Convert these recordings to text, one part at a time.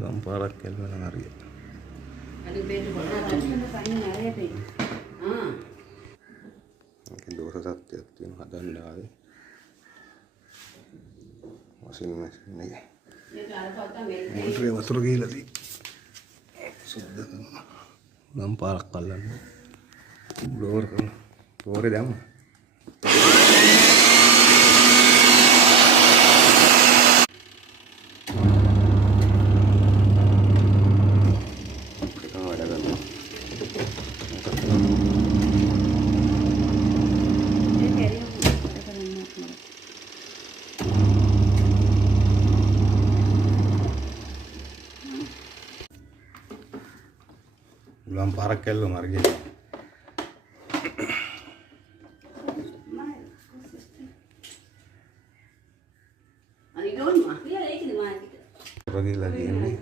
ගම්පාරක් එල්ලන හරිය. දෝෂ සත්‍යයක් තියෙන හදන්න ආවේ වශයෙන් නැහැ. මොකද වතුර ගිහලා තියෙන්නේ. සුද්ධ කරනවා. ගම්පාරක් අල්ලන්න. බ්ලෝවර් කරන. බ්ලෝවරේ දැම්ම. Belum parak ya lo margi. Lagi ini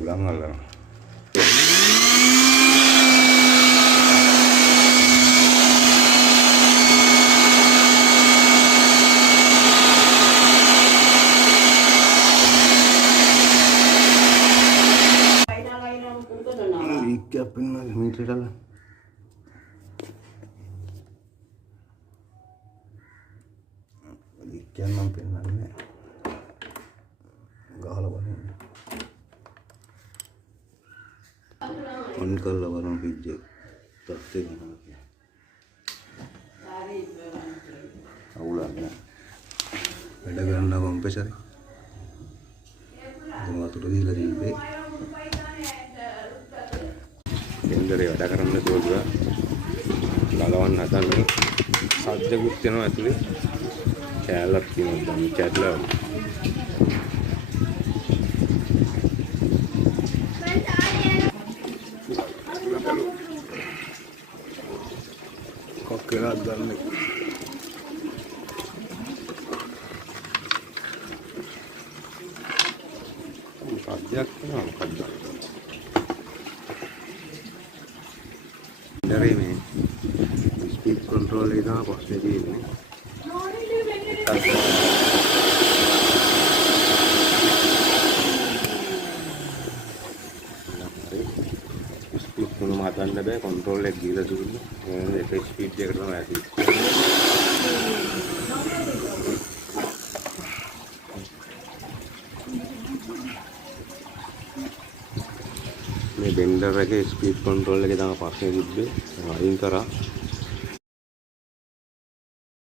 ulang lah. Ikan meter lah. Ikan mampir mana? Gahala bana. On kalla bana pijje. Tatte bana. Awulannya. Ada kerana mampir cari. Semua tu lagi lagi be. Bendere වැඩ කරන්න දුවලා ගලවන්න හදන්නේ සද්දකුත් වෙනවා ඇතුලේ කෑල්ලක් තියෙනවා දැන් කැඩලා කොක්කලා ගන්න සද්දයක් වෙනවා මොකක්ද dari ini speed control itu apa jadi ini speed kalau matan deh control lagi gila dulu ini speed dia kerana mati මේ බෙන්ඩර් එකේ ස්පීඩ් කන්ට්‍රෝල් එකේ තමයි පස්සේ තිබ්බේ අයින් කරා